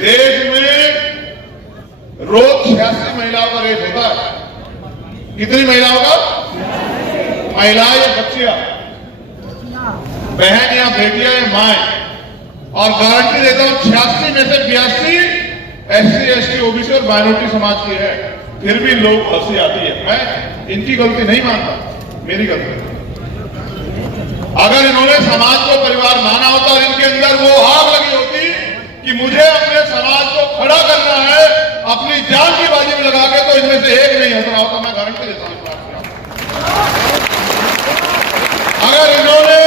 देश में रोज 86 महिलाओं का रेप होता है। कितनी महिलाओं का? महिलाएं या बच्चियां, बहन या बेटियां या माएं, और गारंटी देता हूं 86 में से 82 SC ST OBC और माइनॉरिटी समाज की है। फिर भी लोग हंसी आती है। मैं इनकी गलती नहीं मानता, मेरी गलती। अगर इन्होंने समाज को परिवार माना होता और इनके अंदर वो आग लगी होती कि मुझे अपने समाज को खड़ा करना है अपनी जान की बाजी में लगा के, तो इनमें से एक नहीं हंस रहा होता। मैं गारंटी देता हूं इस बात की। अगर इन्होंने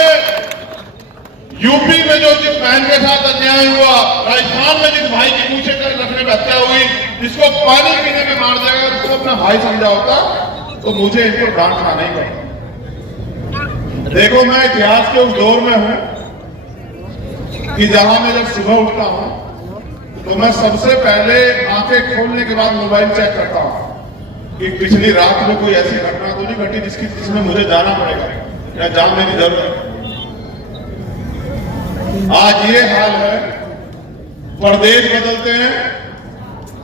यूपी में जो जिस बहन के साथ अन्याय हुआ, राजस्थान में जिस भाई की पूछे कर रखने में हत्या हुई, जिसको पानी पीने में मार दिया गया, उसको अपना भाई समझा होता तो मुझे इनको डांटना नहीं पड़ता। देखो, मैं इतिहास के उस दौर में हूं कि जहां मैं जब सुबह उठता हूं तो मैं सबसे पहले आंखें खोलने के बाद मोबाइल चेक करता हूं कि पिछली रात में कोई ऐसी घटना तो नहीं घटी जिसमें मुझे जाना पड़ेगा या जान मेरी जरूरत है। आज ये हाल है, प्रदेश बदलते हैं,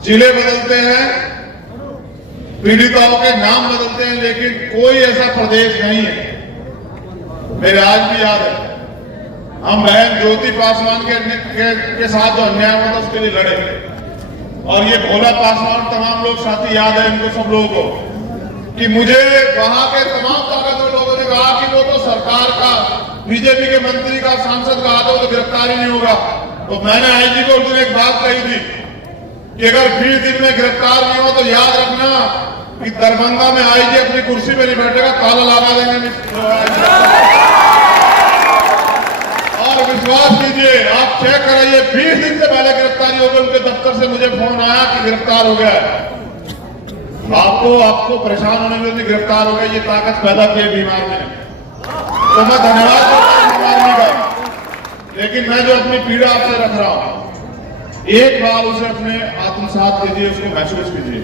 जिले बदलते हैं, पीड़िताओं के नाम बदलते हैं, लेकिन कोई ऐसा प्रदेश नहीं है। मेरे आज भी याद है, हम बहन ज्योति पासवान के साथ जो अन्याय हुआ था उसके लिए लड़े, और ये भोला पासवान तमाम लोग साथी याद है इनको, सब लोगों को, कि मुझे वहां के तमाम ताकतवर लोगों ने कहा कि वो तो सरकार का, बीजेपी के मंत्री का, सांसद का आदमी तो गिरफ्तार ही नहीं होगा। तो मैंने आईजी को उस दिन एक बात कही थी कि अगर 20 दिन में गिरफ्तार नहीं हो तो याद रखना कि दरभंगा में आईजी अपनी कुर्सी पे नहीं बैठेगा, ताला लगा देंगे। और विश्वास कीजिए, आप चेक कराइए, 20 दिन से पहले गिरफ्तारी हो गई। उनके दफ्तर से मुझे फोन आया कि गिरफ्तार हो गया है। आपको परेशान होने में गिरफ्तार हो गया, ये ताकत पैदा की है बीमार ने, तो मैं धन्यवाद करता हूं बीमार का। लेकिन मैं जो अपनी पीड़ा आपसे रख रहा हूं, एक बार उसे अपने आत्मसात कीजिए, उसको महसूस कीजिए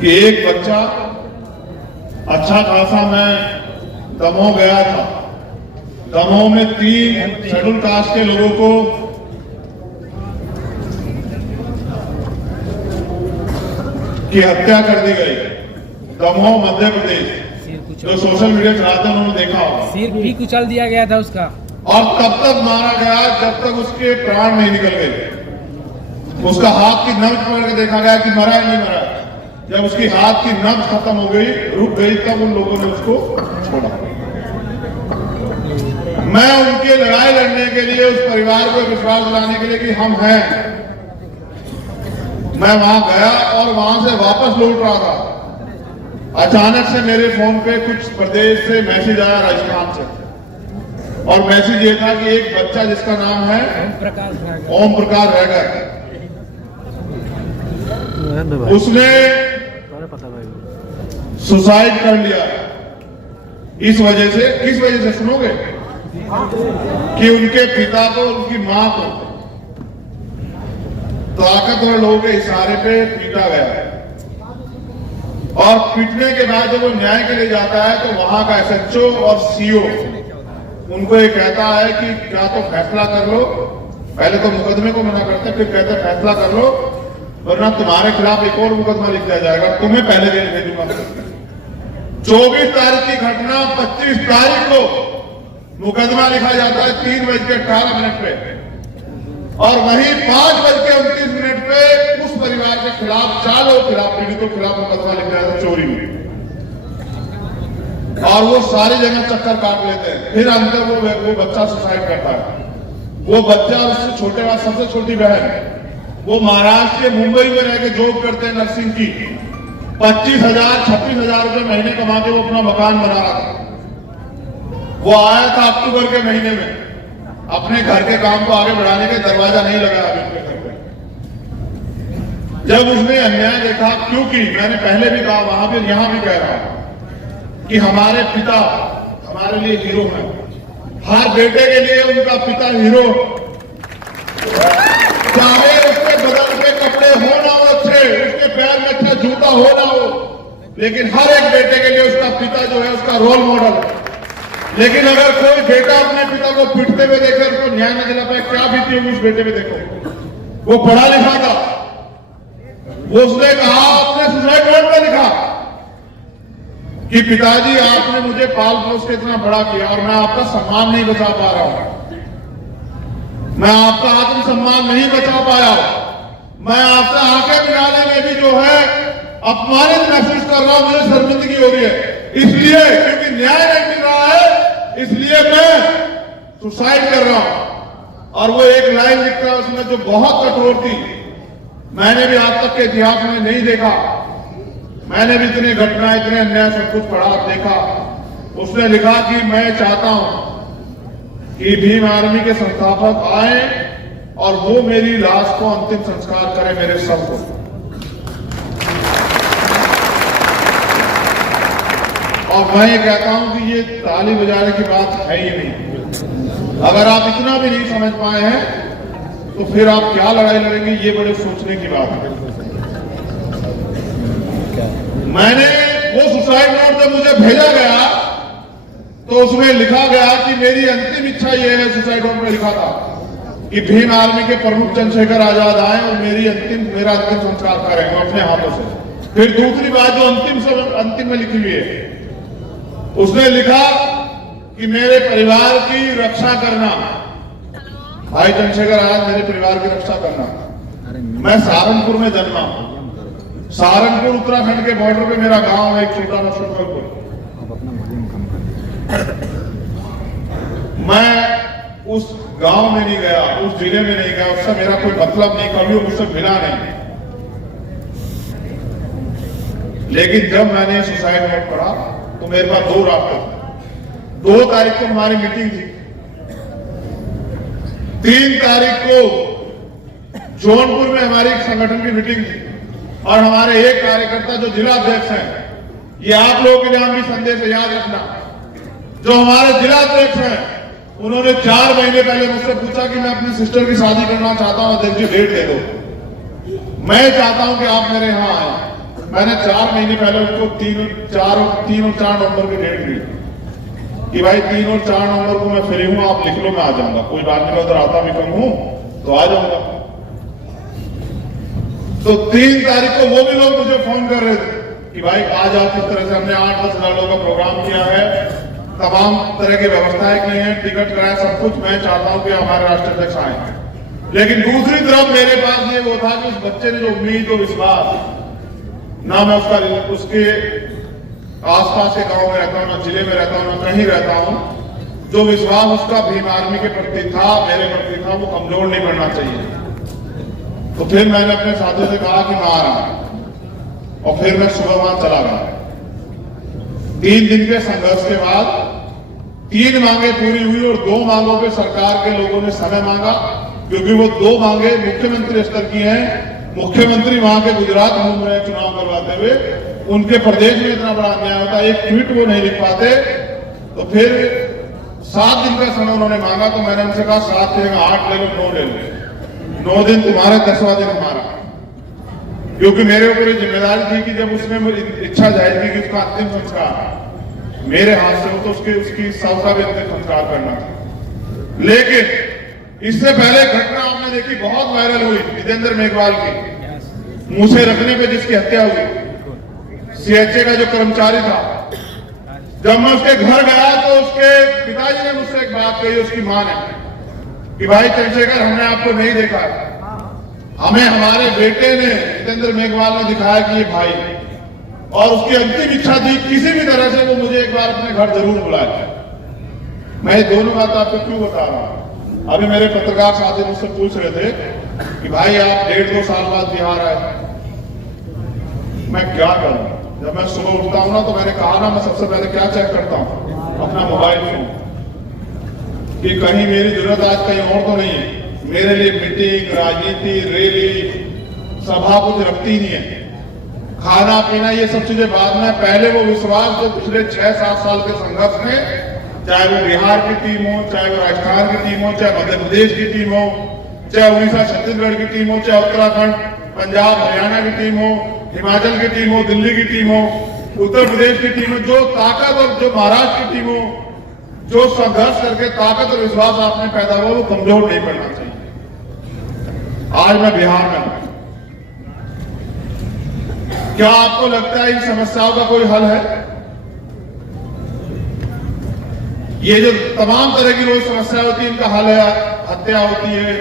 कि एक बच्चा, अच्छा खासा मैं दमोह गया था, दमोह में 3 शेड्यूल कास्ट के लोगों को की हत्या कर दी गई। दमोह मध्य प्रदेश, जो सोशल मीडिया चलाते हैं उन्होंने देखा होगा, सिर भी कुचल दिया गया था उसका, और तब तक मारा गया जब तक उसके प्राण नहीं निकल गए। उसका हाथ की नब्ज पकड़ के देखा गया कि मरा नहीं मरा। जब उसकी हाथ की नब्ज खत्म हो गई, रुक गई, तब उन लोगों ने उसको छोड़ा। मैं उनके लड़ाई लड़ने के लिए, उस परिवार को विश्वास दिलाने के लिए कि हम हैं, मैं वहां गया और वहां से वापस लौट रहा था। अचानक से मेरे फोन पे कुछ प्रदेश से मैसेज आया, राजस्थान से, और मैसेज ये था कि एक बच्चा जिसका नाम है ओम प्रकाश रहगर, उसने सुसाइड कर लिया। इस वजह से, किस वजह से सुनोगे, कि उनके पिता को, उनकी मां को ताकतवर लोगों के इशारे पे पीटा गया, और पीटने के बाद जब वो न्याय के लिए जाता है तो वहां का SHO और CO उनको ये कहता है कि क्या तो फैसला कर लो, पहले तो मुकदमे को मना करते, फिर कहते फैसला कर लो वरना तुम्हारे खिलाफ एक और मुकदमा लिख दिया जाएगा, तुम्हें पहले जेल भेजूंगा। 24 तारीख की घटना, 25 तारीख को मुकदमा लिखा जाता है 3:18 पे, और वहीं 5:29 पे उस परिवार के खिलाफ, 4 लोगों के खिलाफ, पीड़ितों के खिलाफ मुकदमा लिखा जाता है चोरी में, और वो सारी जगह चक्कर काट लेते हैं। फिर अंदर वो बच्चा सुसाइड करता है। वो बच्चा, उससे छोटे वाला, सबसे छोटी बहन, वो महाराष्ट्र के मुंबई में रह के जॉब करते हैं नर्सिंग की, 25,000-26,000 रुपए महीने कमा के वो अपना मकान बना रहा था। वो आया था अक्टूबर के महीने में, अपने घर के काम को आगे बढ़ाने के, दरवाजा नहीं लगा अभी उनके घर पे। जब उसने अन्याय देखा, क्योंकि मैंने पहले भी कहा, वहां भी यहां भी कह रहा हूं कि हमारे पिता हमारे लिए हीरो हैं। हर बेटे के लिए उनका पिता हीरो, चाहे उसके बदन के कपड़े हो ना हो अच्छे, उसके पैर में अच्छा जूता हो ना हो, लेकिन हर एक बेटे के लिए उसका पिता जो है उसका रोल मॉडल है। लेकिन अगर कोई बेटा अपने पिता को पीटते हुए देखे, उसको न्याय न दिला पाए, क्या बीती होगी उस बेटे में, देखो। वो पढ़ा लिखा था, वो उसने कहा, अपने सुसाइड नोट में लिखा कि पिताजी आपने मुझे पाल पोस के इतना बड़ा किया और मैं आपका सम्मान नहीं बचा पा रहा हूं, मैं आपका आत्मसम्मान नहीं बचा पाया, मैं आपसे आंखें मिलाने में भी जो है अपमानित महसूस कर रहा हूं, मुझे शर्मिंदगी हो रही है, इसलिए क्योंकि न्याय नहीं मिल रहा है, इसलिए मैं सुसाइड कर रहा हूं। और वो एक लाइन लिखता है उसमें जो बहुत कठोर थी, मैंने भी आज तक के इतिहास में नहीं देखा, मैंने भी इतनी घटना, इतने अन्याय सब कुछ पढ़ा देखा। उसने लिखा कि मैं चाहता हूं कि भीम आर्मी के संस्थापक आए और वो मेरी लाश को अंतिम संस्कार करें, मेरे शव को। और मैं ये कहता हूं कि ये ताली बजाने की बात है ही नहीं। अगर आप इतना भी नहीं समझ पाए हैं तो फिर आप क्या लड़ाई लड़ेंगे, ये बड़े सोचने की बात है। मैंने वो सुसाइड नोट जब मुझे भेजा गया तो उसमें लिखा गया कि मेरी अंतिम इच्छा ये है, सुसाइड नोट में लिखा था कि भीम आर्मी के प्रमुख चंद्रशेखर आजाद आए और मेरा अंतिम संस्कार करेंगे अपने हाथों से। फिर दूसरी बात जो अंतिम में लिखी हुई है, उसने लिखा कि मेरे परिवार की रक्षा करना, भाई चंद्रशेखर आजाद मेरे परिवार की रक्षा करना। मैं सहारनपुर में जन्मा, सहारनपुर उत्तराखंड के बॉर्डर पे मेरा गांव है, एक छोटा नशरपुर। मैं उस गांव में नहीं गया, उस जिले में नहीं गया, उससे मेरा कोई मतलब नहीं, कभी वो मुझसे मिला नहीं। लेकिन जब मैंने सुसाइड नोट पढ़ा तो मेरे पास दो रास्ते थे। 2 तारीख को हमारी मीटिंग थी, 3 तारीख को जौनपुर में हमारी एक संगठन की मीटिंग थी और हमारे एक कार्यकर्ता जो जिला अध्यक्ष हैं, ये आप लोगों के लिए हम भी संदेश याद रखना, जो हमारे जिला अध्यक्ष हैं, उन्होंने 4 महीने पहले मुझसे पूछा कि मैं अपनी सिस्टर की शादी करना चाहता हूं, अध्यक्ष जी डेट दे दो, मैं चाहता हूं कि आप मेरे यहां आए। मैंने 4 महीने पहले उनको 3 और 4 नवंबर की डेट दी कि भाई 3 और 4 नवंबर को मैं फ्री हूं, आप लिख लो, मैं आ जाऊंगा, कोई बात नहीं, मैं उधर आता भी कम हूं तो आ जाऊंगा। तो 3 तारीख को वो भी लोग मुझे फोन कर रहे थे कि भाई आ जाओ, किस तरह से हमने 8-10 हजार लोगों का प्रोग्राम किया है, तमाम तरह की व्यवस्थाएं की हैं, टिकट कराए, सब कुछ। मैं चाहता हूं कि हमारे राष्ट्रीय अध्यक्ष आए। लेकिन दूसरी तरफ मेरे पास ये वो था कि उस बच्चे ने जो उम्मीद और विश्वास, ना मैं उसके आसपास के गांव में रहता हूं, ना जिले में रहता हूं, ना कहीं रहता हूं, जो विश्वास उसका भीम आर्मी के प्रति था, मेरे प्रति था, वो कमजोर नहीं पड़ना चाहिए। तो फिर मैंने अपने साथियों से कहा कि मैं आ रहा हूं और फिर मैं सुबह वहां चला गया। 3 दिन के संघर्ष के बाद 3 मांगे पूरी हुई और 2 मांगों पे सरकार के लोगों ने समय मांगा, क्योंकि वो 2 मांगे मुख्यमंत्री स्तर की हैं। मुख्यमंत्री वहां के गुजरात घूम रहे हैं चुनाव करवाते हुए, उनके प्रदेश में इतना बड़ा अन्याय होता है, एक ट्वीट वो नहीं लिख पाते। तो फिर 7 दिन का समय उन्होंने मांगा, तो मैंने उनसे कहा 7 के जगह 8 ले लो, 9 ले लो, 9 दिन तुम्हारे, 10वां दिन हमारा, क्योंकि मेरे ऊपर ये जिम्मेदारी थी कि जब उसने मेरी इच्छा जाहिर की कि उसका अंतिम संस्कार मेरे हाथ से हो तो उसकी सबका भी अंतिम संस्कार करना था। लेकिन इससे पहले घटना आपने देखी, बहुत वायरल हुई, विजेंद्र मेघवाल की मुंह से रखने पे जिसकी हत्या हुई, सीएचए का जो कर्मचारी था। जब मैं उसके घर गया तो उसके पिताजी ने मुझसे एक बात कही, उसकी मां ने, कि भाई चंद्रशेखर, हमने आपको नहीं देखा, हमें हमारे बेटे ने, जितेंद्र मेघवाल ने दिखाया कि ये भाई, और उसकी अंतिम इच्छा थी किसी भी तरह से वो मुझे एक बार अपने घर जरूर बुलाए। मैं ये दोनों बात आपको क्यों बता रहा हूं? अभी मेरे पत्रकार साथी मुझसे पूछ रहे थे कि भाई आप 1.5-2 साल बाद बिहार आए, मैं क्या करूं? जब मैं सुबह उठता हूं ना, तो मैंने कहा ना, मैं सबसे पहले क्या चेक करता हूं? अपना मोबाइल फोन, कि कहीं मेरी जरूरत आज कहीं और तो नहीं है। मेरे लिए मीटिंग, राजनीति, रैली, सभा कुछ रखती नहीं है। खाना पीना ये सब चीजें बाद में, पहले वो विश्वास जो पिछले 6-7 साल के संघर्ष में, चाहे वो बिहार की टीम हो, चाहे वो राजस्थान की टीम हो, चाहे मध्य प्रदेश की टीम हो, चाहे उड़ीसा छत्तीसगढ़ की टीम हो, चाहे उत्तराखंड, पंजाब, हरियाणा की टीम हो, हिमाचल की टीम हो, दिल्ली की टीम हो, उत्तर प्रदेश की टीम हो, जो ताकत, और जो महाराष्ट्र की टीम हो, जो संघर्ष करके ताकत और विश्वास आपने पैदा हुआ, वो कमजोर नहीं पड़ना चाहिए। आज मैं बिहार में हूं। क्या आपको लगता है इन समस्याओं का कोई हल है? ये जो तमाम तरह की रोज समस्या होती है, इनका हल है हत्या होती है,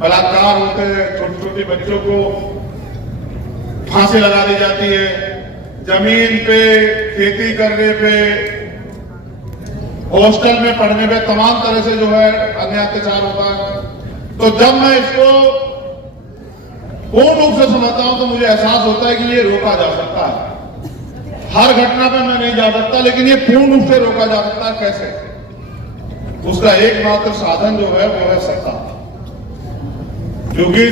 बलात्कार होते हैं, छोटे छोटे बच्चों को फांसी लगा दी जाती है, जमीन पे खेती करने पे, हॉस्टल में पढ़ने पे तमाम तरह से जो है अन्य अत्याचार होता है। तो जब मैं इसको पूर्ण रूप से समझता हूं तो मुझे एहसास होता है कि ये रोका जा सकता है। हर घटना पे मैं नहीं जा सकता, लेकिन ये पूर्ण रूप से रोका जा सकता है। कैसे? उसका एकमात्र साधन जो है वो है सत्ता। क्योंकि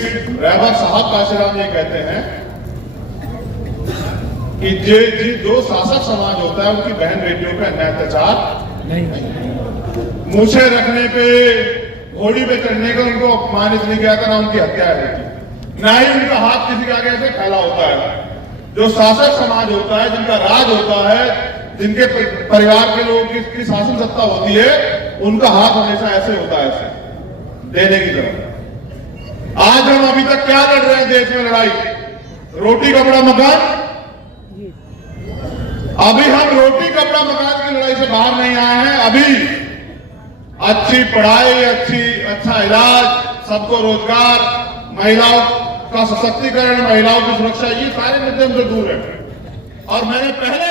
रहबर साहब काशीराम ये कहते हैं कि जो शासक समाज होता है उनकी बहन बेटियों पे अन्याय अत्याचार नहीं। मूछे रखने पे, घोड़ी पे चढ़ने का उनको अपमानित नहीं किया था, ना उनकी हत्या होती, ना ही उनका हाथ किसी के आगे ऐसे फैला होता है। जो शासक समाज होता है, जिनका राज होता है, जिनके परिवार के लोगों की शासन सत्ता होती है, उनका हाथ हमेशा ऐसे होता है, ऐसे देने की तरफ। आज हम अभी तक क्या लड़ रहे हैं देश में लड़ाई? रोटी कपड़ा मकान। अभी हम रोटी कपड़ा मकान की लड़ाई से बाहर नहीं आए हैं। अभी अच्छी पढ़ाई, अच्छा इलाज, सबको रोजगार, महिलाओं का सशक्तिकरण, महिलाओं की सुरक्षा, ये सारे मुद्दे हमसे दूर है। और मैंने पहले